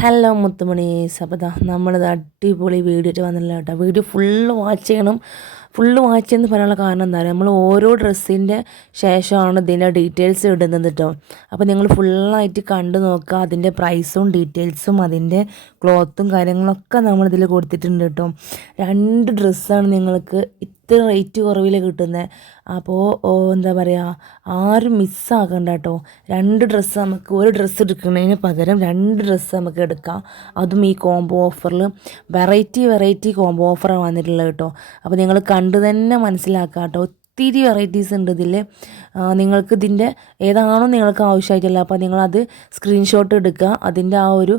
Hello മുത്തുമണി അപ്പോൾ ദാ നമ്മളിത് അടിപൊളി വീഡിയോ ആയിട്ട് വന്നില്ല കേട്ടോ. വീഡിയോ ഫുള്ള് വാച്ച് ചെയ്യണം. ഫുള്ള് വാച്ച് ചെയ്യുന്ന പറയാനുള്ള കാരണം എന്താ പറയുക നമ്മൾ ഓരോ ഡ്രസ്സിന്റെ ശേഷമാണ് ഇതിന്റെ ഡീറ്റെയിൽസ് ഇടുന്നത് കേട്ടോ അപ്പോൾ നിങ്ങൾ ഫുള്ളായിട്ട് കണ്ടു നോക്കുക. അതിന്റെ പ്രൈസും ഡീറ്റെയിൽസും അതിന്റെ ക്ലോത്തും കാര്യങ്ങളൊക്കെ നമ്മളിതിൽ കൊടുത്തിട്ടുണ്ട് കേട്ടോ രണ്ട് ഡ്രസ്സാണ് നിങ്ങൾക്ക് ഇത്ര റേറ്റ് കുറവിൽ കിട്ടുന്നത് അപ്പോൾ എന്താ പറയുക ആരും മിസ്സാക്കണ്ട കേട്ടോ രണ്ട് ഡ്രസ്സ് നമുക്ക് ഒരു ഡ്രസ്സ് എടുക്കുന്നതിന് പകരം രണ്ട് ഡ്രസ്സ് നമുക്ക് എടുക്കാം. അതും ഈ കോംബോ ഓഫറിൽ വെറൈറ്റി വെറൈറ്റി കോംബോ ഓഫറാണ് വന്നിട്ടുള്ളത് കേട്ടോ അപ്പോൾ നിങ്ങൾ കണ്ടു തന്നെ മനസ്സിലാക്കുക കേട്ടോ ഒത്തിരി വെറൈറ്റീസ് ഉണ്ട് ഇതിൽ നിങ്ങൾക്ക് ഇതിന്റെ ഏതാണോ നിങ്ങൾക്ക് ആവശ്യമായിട്ടുള്ളത്. അപ്പോൾ നിങ്ങളത് സ്ക്രീൻഷോട്ട് എടുക്കുക. അതിന്റെ ആ ഒരു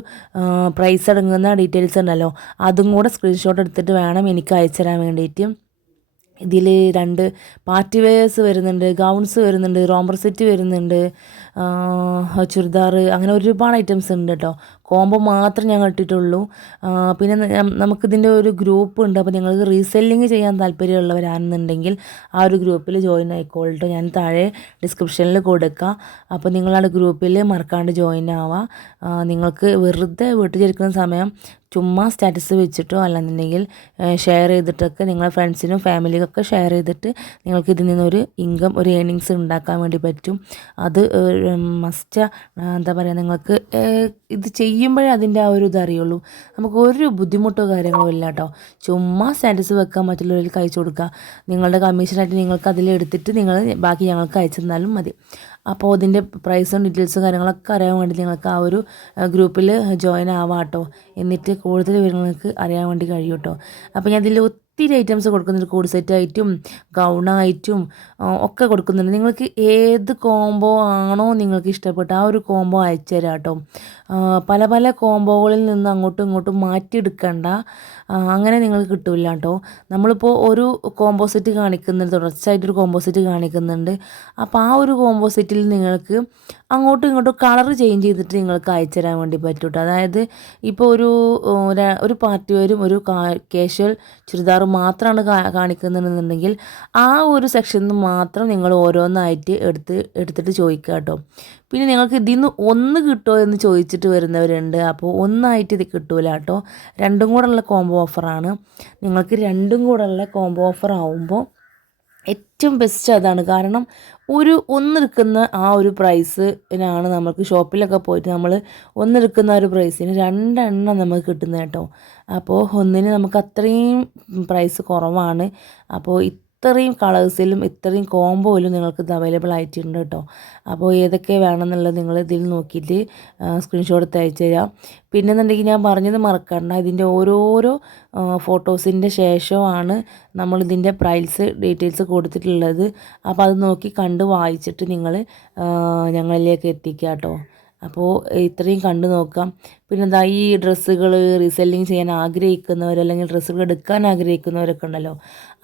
പ്രൈസ് അടങ്ങുന്ന ഡീറ്റെയിൽസ് ഉണ്ടല്ലോ. അതും കൂടെ സ്ക്രീൻഷോട്ട് എടുത്തിട്ട് വേണം എനിക്ക് അയച്ചു തരാൻ വേണ്ടിയിട്ട്. ഇതിൽ രണ്ട് പാർട്ടി വെയേഴ്സ് വരുന്നുണ്ട് ഗൗൺസ് വരുന്നുണ്ട് റോംബർ സെറ്റ് വരുന്നുണ്ട്. ചുരിദാർ അങ്ങനെ ഒരുപാട് ഐറ്റംസ് ഉണ്ട് കേട്ടോ കോംബോ മാത്രം ഞങ്ങൾ ഇട്ടിട്ടുള്ളൂ. പിന്നെ നമുക്കിതിന്റെ ഒരു ഗ്രൂപ്പ് ഉണ്ട്. അപ്പോൾ നിങ്ങൾക്ക് റീസെല്ലിങ് ചെയ്യാൻ താല്പര്യമുള്ളവരാണെന്നുണ്ടെങ്കിൽ ആ ഒരു ഗ്രൂപ്പിൽ ജോയിൻ ആയിക്കോളട്ടോ ഞാൻ താഴെ ഡിസ്ക്രിപ്ഷനിൽ കൊടുക്കുക അപ്പോൾ നിങ്ങളുടെ ഗ്രൂപ്പിൽ മറക്കാണ്ട് ജോയിൻ ആവാം നിങ്ങൾക്ക് വെറുതെ വീട്ടിലിരിക്കുന്ന സമയം ചുമ്മാ സ്റ്റാറ്റസ് വെച്ചിട്ടോ അല്ലെന്നുണ്ടെങ്കിൽ ഷെയർ ചെയ്തിട്ടൊക്കെ നിങ്ങളെ ഫ്രണ്ട്സിനും ഫാമിലിക്കൊക്കെ ഷെയർ ചെയ്തിട്ട് നിങ്ങൾക്ക് ഇതിൽ നിന്നൊരു ഇൻകം ഒരു ഏണിങ്സ് ഉണ്ടാക്കാൻ വേണ്ടി പറ്റും. അത് മസ്റ്റ് എന്താ പറയുക നിങ്ങൾക്ക് ഇത് ചെയ്യുമ്പോഴേ അതിന്റെ ആ ഒരു ഇതറിയുള്ളൂ നമുക്ക് ഒരു ബുദ്ധിമുട്ടോ കാര്യങ്ങളോ ഇല്ല കേട്ടോ ചുമ്മാ സ്റ്റാറ്റസ് വെക്കാൻ മറ്റുള്ളവരിൽ അയച്ചു കൊടുക്കുക. നിങ്ങളുടെ കമ്മീഷനായിട്ട് നിങ്ങൾക്ക് അതിലെടുത്തിട്ട് നിങ്ങൾ ബാക്കി ഞങ്ങൾക്ക് അയച്ചു തന്നാലും മതി. അപ്പോൾ അതിന്റെ പ്രൈസും ഡീറ്റെയിൽസും കാര്യങ്ങളൊക്കെ അറിയാൻ വേണ്ടി നിങ്ങൾക്ക് ആ ഒരു ഗ്രൂപ്പിൽ ജോയിൻ ആവാം കേട്ടോ എന്നിട്ട് കൂടുതൽ വിവരങ്ങൾക്ക് അറിയാൻ വേണ്ടി കഴിയും കേട്ടോ അപ്പോൾ ഞാൻ ഇതിൽ ഒത്തിരി ഐറ്റംസ് കൊടുക്കുന്നുണ്ട്. കോഡ് സെറ്റ് ആയിട്ടും ഗൗണായിട്ടും ഒക്കെ കൊടുക്കുന്നുണ്ട്. നിങ്ങൾക്ക് ഏത് കോംബോ ആണോ നിങ്ങൾക്ക് ഇഷ്ടപ്പെട്ട ആ ഒരു കോംബോ അയച്ചു തരാം കേട്ടോ പല പല കോംബോകളിൽ നിന്ന് അങ്ങോട്ടും ഇങ്ങോട്ടും മാറ്റിയെടുക്കണ്ട. അങ്ങനെ നിങ്ങൾക്ക് കിട്ടില്ല കേട്ടോ നമ്മളിപ്പോൾ ഒരു കോമ്പോസിറ്റ് കാണിക്കുന്നുണ്ട് തുടർച്ചയായിട്ടൊരു കോമ്പോസിറ്റ് കാണിക്കുന്നുണ്ട്. അപ്പോൾ ആ ഒരു കോമ്പോസിറ്റിൽ നിങ്ങൾക്ക് അങ്ങോട്ടും ഇങ്ങോട്ടും കളർ ചേഞ്ച് ചെയ്തിട്ട് നിങ്ങൾക്ക് അയച്ചു തരാൻ വേണ്ടി പറ്റും കേട്ടോ അതായത് ഇപ്പോൾ ഒരു ഒരു പാർട്ടി വരും ഒരു കാഷ്വൽ ചുരിദാർ മാത്രമാണ് കാണിക്കുന്നുണ്ടെന്നുണ്ടെങ്കിൽ ആ ഒരു സെക്ഷനിൽ മാത്രം നിങ്ങൾ ഓരോന്നായിട്ട് എടുത്ത് എടുത്തിട്ട് ചോദിക്കുക കേട്ടോ. പിന്നെ നിങ്ങൾക്ക് ഇതിൽ നിന്ന് ഒന്ന് കിട്ടുമോ എന്ന് ചോദിച്ചിട്ട് വരുന്നവരുണ്ട്. അപ്പോൾ ഒന്നായിട്ട് ഇത് കിട്ടൂല കേട്ടോ. രണ്ടും കൂടെയുള്ള കോംബോ ഓഫറാണ്. നിങ്ങൾക്ക് രണ്ടും കൂടെയുള്ള കോംബോ ഓഫർ ആവുമ്പോൾ ഏറ്റവും ബെസ്റ്റ് അതാണ്. കാരണം ഒരു ഒന്നെടുക്കുന്ന ആ ഒരു പ്രൈസിനാണ് നമുക്ക് ഷോപ്പിലൊക്കെ പോയിട്ട് നമ്മൾ ഒന്നെടുക്കുന്ന ഒരു പ്രൈസിന് രണ്ടെണ്ണം നമുക്ക് കിട്ടുന്നത് കേട്ടോ. അപ്പോൾ ഒന്നിന് നമുക്ക് അത്രയും പ്രൈസ് കുറവാണ്. അപ്പോൾ ഇത്രയും കളേഴ്സിലും ഇത്രയും കോംബോയിലും നിങ്ങൾക്ക് ഇത് അവൈലബിൾ ആയിട്ടുണ്ട് കേട്ടോ. അപ്പോൾ ഏതൊക്കെ വേണമെന്നുള്ളത് നിങ്ങൾ ഇതിൽ നോക്കിയിട്ട് സ്ക്രീൻഷോട്ട് അയച്ചു തരാം. പിന്നെ എന്നുണ്ടെങ്കിൽ ഞാൻ പറഞ്ഞത് മറക്കണ്ട. ഇതിന്റെ ഓരോരോ ഫോട്ടോസിന്റെ ശേഷമാണ് നമ്മളിതിന്റെ പ്രൈസ് ഡീറ്റെയിൽസ് കൊടുത്തിട്ടുള്ളത്. അപ്പോൾ അത് നോക്കി കണ്ട് വായിച്ചിട്ട് നിങ്ങൾ ഞങ്ങളിലേക്ക് എത്തിക്കുക കേട്ടോ. അപ്പോൾ ഇത്രയും കണ്ടു നോക്കാം. പിന്നെ എന്താ ഈ ഡ്രസ്സുകൾ റീസെല്ലിങ് ചെയ്യാൻ ആഗ്രഹിക്കുന്നവർ അല്ലെങ്കിൽ ഡ്രസ്സുകൾ എടുക്കാൻ ആഗ്രഹിക്കുന്നവരൊക്കെ ഉണ്ടല്ലോ.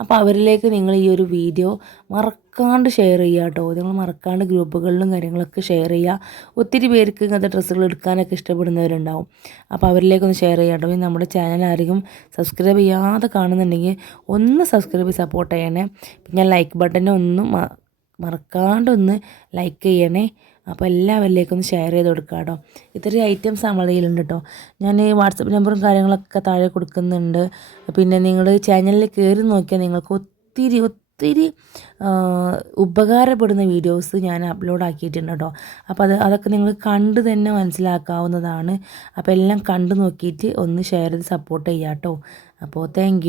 അപ്പോൾ അവരിലേക്ക് നിങ്ങൾ ഈ ഒരു വീഡിയോ മറക്കാണ്ട് ഷെയർ ചെയ്യുക കേട്ടോ. നിങ്ങൾ മറക്കാണ്ട് ഗ്രൂപ്പുകളിലും കാര്യങ്ങളൊക്കെ ഷെയർ ചെയ്യുക. ഒത്തിരി പേർക്ക് ഇങ്ങനത്തെ ഡ്രസ്സുകൾ എടുക്കാനൊക്കെ ഇഷ്ടപ്പെടുന്നവരുണ്ടാവും. അപ്പോൾ അവരിലേക്കൊന്ന് ഷെയർ ചെയ്യാം കേട്ടോ. നമ്മുടെ ചാനൽ ആരെങ്കിലും സബ്സ്ക്രൈബ് ചെയ്യാതെ കാണുന്നുണ്ടെങ്കിൽ ഒന്ന് സബ്സ്ക്രൈബ് സപ്പോർട്ട് ചെയ്യണേ. പിന്നെ ലൈക്ക് ബട്ടനെ ഒന്നും മറക്കാണ്ടൊന്ന് ലൈക്ക് ചെയ്യണേ. അപ്പോൾ എല്ലാവരിലേക്കും ഷെയർ ചെയ്ത് കൊടുക്കുക കേട്ടോ ഇത്രയും ഐറ്റംസ് നമ്മളെ കയ്യിലുണ്ട് കേട്ടോ ഞാൻ വാട്സപ്പ് നമ്പറും കാര്യങ്ങളൊക്കെ താഴെ കൊടുക്കുന്നുണ്ട്. പിന്നെ നിങ്ങൾ ചാനലിൽ കയറി നോക്കിയാൽ നിങ്ങൾക്ക് ഒത്തിരി ഒത്തിരി ഉപകാരപ്പെടുന്ന വീഡിയോസ് ഞാൻ അപ്ലോഡ് ആക്കിയിട്ടുണ്ട് കേട്ടോ അപ്പോൾ അത് അതൊക്കെ നിങ്ങൾ കണ്ട് തന്നെ മനസ്സിലാക്കാവുന്നതാണ്. അപ്പോൾ എല്ലാം കണ്ട് നോക്കിയിട്ട് ഒന്ന് ഷെയർ ചെയ്ത് സപ്പോർട്ട് ചെയ്യാം കേട്ടോ അപ്പോൾ താങ്ക്